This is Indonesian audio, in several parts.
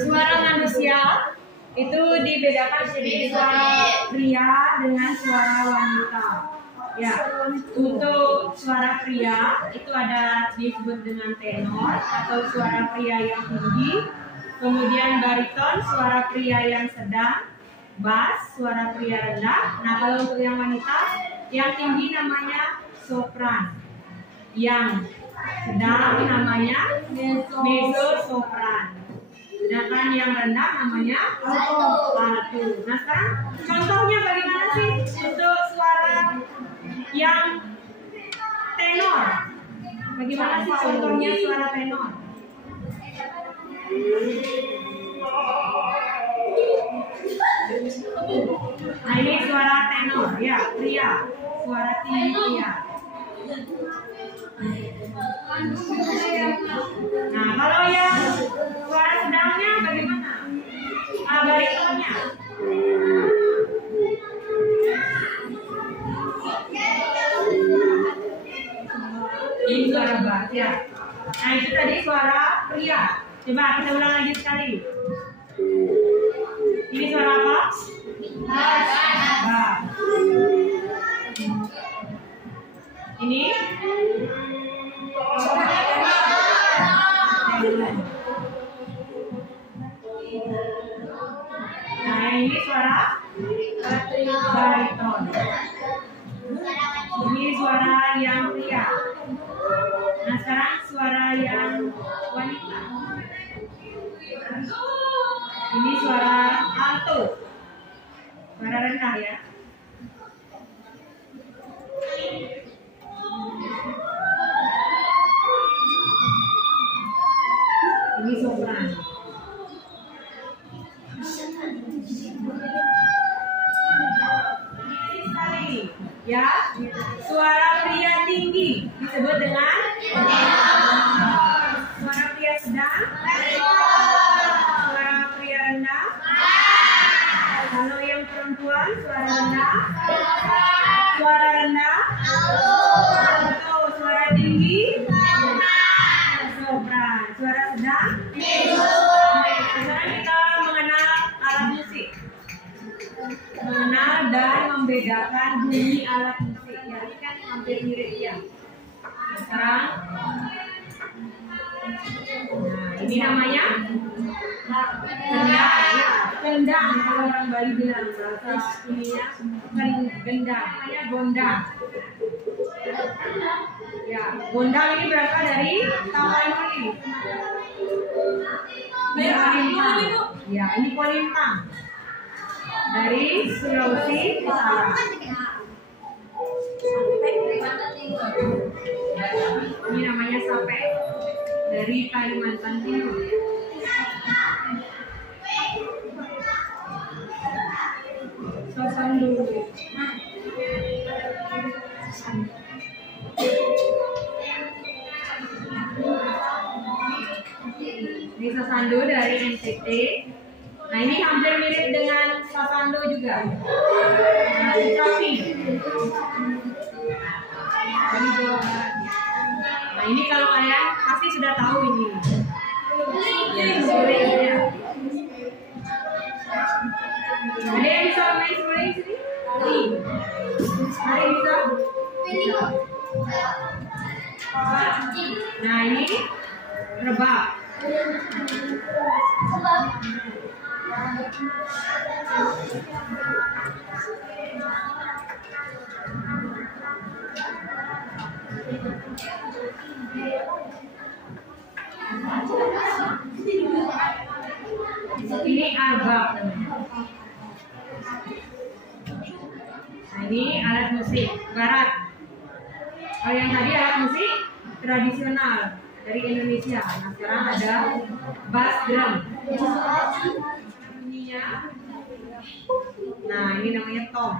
suara manusia itu dibedakan menjadi suara pria dengan suara wanita. Ya, untuk suara pria itu ada disebut dengan tenor atau suara pria yang tinggi, kemudian bariton suara pria yang sedang, bass suara pria rendah. Nah, kalau untuk yang wanita yang tinggi namanya sopran, yang sedang namanya mezzo sopran, sedangkan yang rendah namanya alto. Nah, sekarang contohnya bagaimana sih untuk suara yang tenor? Bagaimana sih contohnya suara tenor? Nah, ini suara tenor, ya, pria, suara tinggi pria. Nah, kalau yang suara sedangnya bagaimana? Baritonnya. Ini suara bass, ya. Nah, itu tadi suara pria. Coba kita ulang lagi sekali. Ini suara apa? Bass. Ini nah, ini suara bariton. Ini suara yang pria. Nah, sekarang suara yang wanita. Ini suara alto, suara rendah, ya. Ini sopran. Ya, suara pria tinggi disebut dengan suara pria sedang, suara pria rendah. Kalau yang perempuan suara rendah, alto, suara tinggi, sopran, suara sedang. Sekarang kita mengenal alat musik, mengenal dan membedakan bunyi alat musik. Ya, ini kan hampir mirip, ya. Sekarang, nah, ini namanya gendang. Kalau orang Bali bilang bahasa ininya gendang, namanya gondang. Ya, gondang ini berasal dari Tapanuli. Ya, ini Kolintang dari Sulawesi Utara. Ini namanya sape dari Kalimantan Timur. Sosando. Ini sosando dari NTT. Nah, ini hampir mirip dengan sosando juga. Nah, Cicapi. Ini Jawa Barat. Nah, ini kalau kalian pasti sudah tahu ini. Ya, suling, ya. Ada yang bisa main suling sini? Ada yang bisa? Nah, ini rebab. Ini arbab. Nah, ini alat musik barat. Kalau yang tadi alat musik tradisional dari Indonesia. Nah, sekarang ada bass drum. Bunyinya. Nah, ini namanya tom.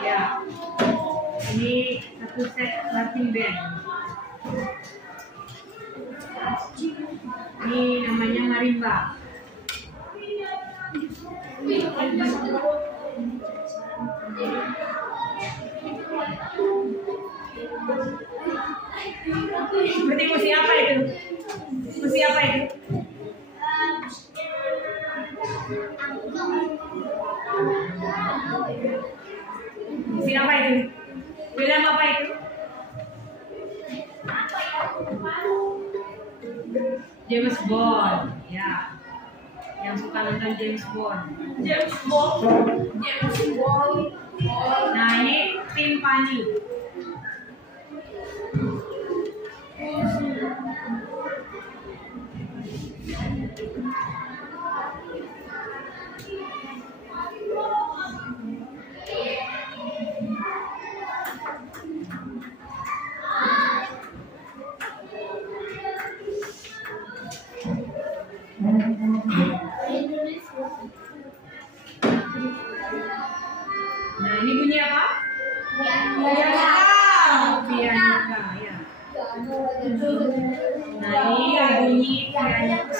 Ya, ini satu set marching band. Ini namanya marimba. Seperti musik apa itu? Musik apa itu? Musik apa itu? Film apa itu? James Bond, ya. Yang suka nonton James Bond. James Bond. Nah, ini timpani. Nah, ini bunyi apa? Pianika, ya. Nah, ini bunyi pianika.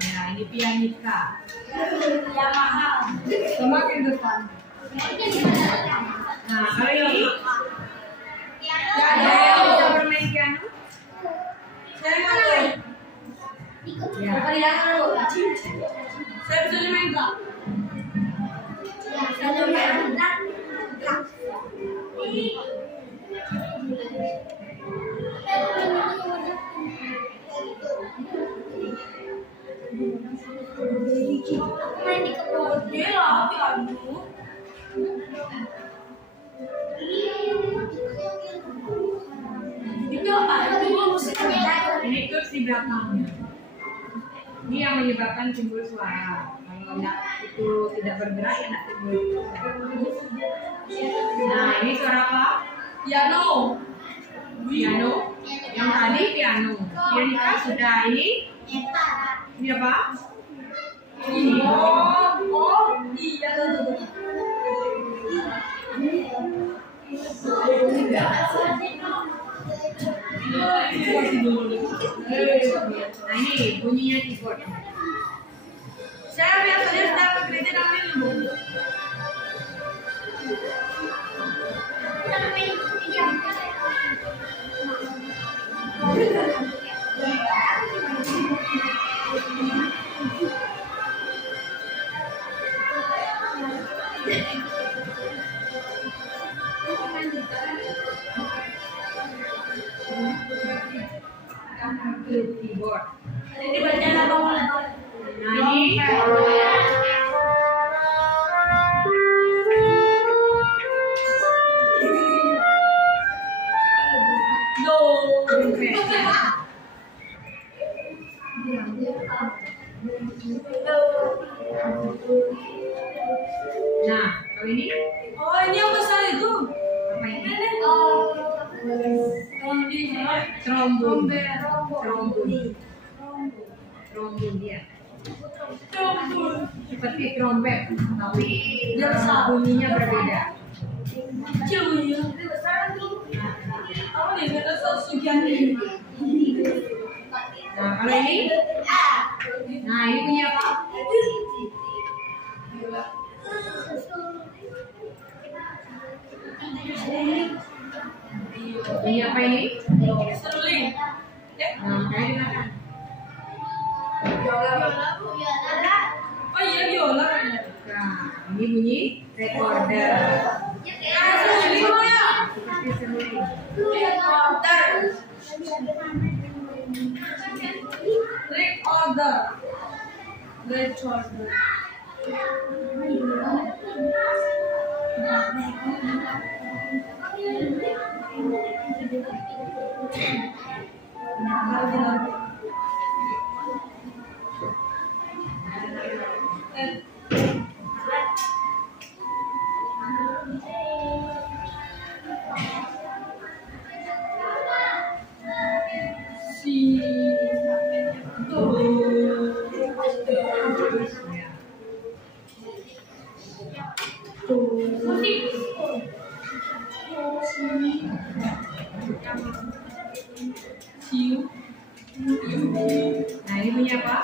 Ya, ini pianika. Semakin depan. Nah, kalau ini Piano. bisa bermain piano. Saya mau. Ya. Saya bisa main drum. Gila, piano. Itu apa? Itu musiknya. Ini terus di belakangnya. Ini yang menyebabkan timbul suara. Kalau itu tidak bergerak, ya tidak timbul suara. Nah, ini suara apa? Piano. Piano. Yang tadi piano. Pianika sudah. Ini apa? Oh, iya. Nah, ini bunyinya keyboard. Saya biasanya setiap kerja namanya dulu. Keyboard. Jadi baca apa mulai? Nah, ini Nah, kalau ini Oh, ini yang besar itu. apa ini? Trombon. Trombon dia. Trombon. Seperti trompet, tapi Biasa. bunyinya berbeda. Kecil bunyinya. Apa nih? Kata Sugian ini. Nah, kalau ini? Nah, ini bunyi apa? Bunyi apa ini? Seruling. Nah, makanya dimakan. Oh iya biola. Nah, ini bunyi recorder. Seruling oh ya. Seperti seruling. Recorder. Nah, ini bunyi apa?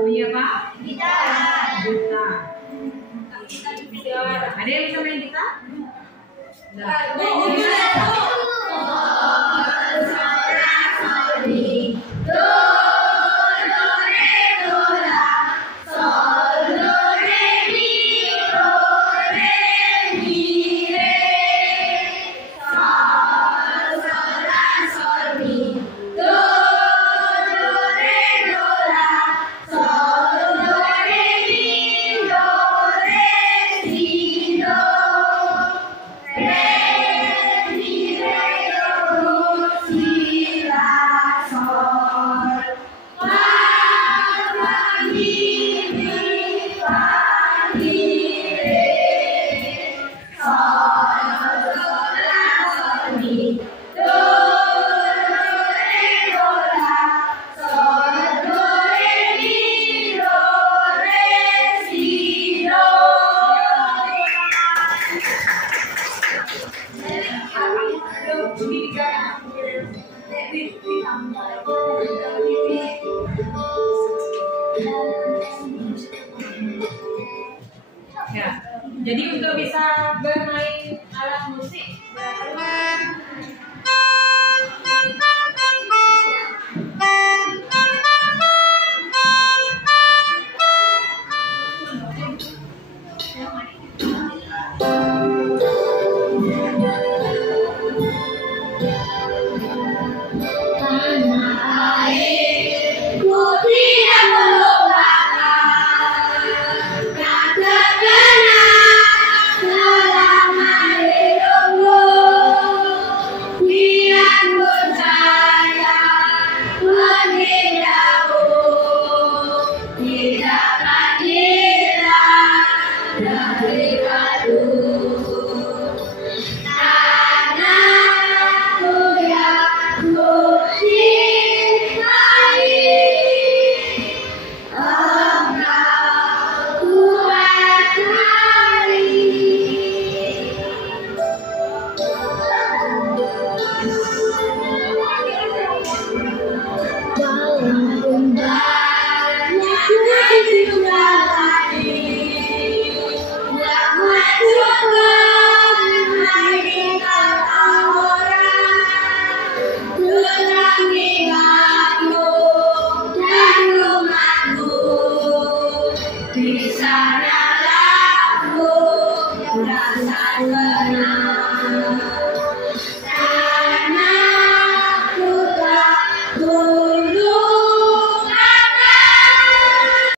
Bunyi apa? Gitar. Ada yang bisa main gitar? Ya, jadi untuk bisa bermain alat musik di sana aku merasa tenang.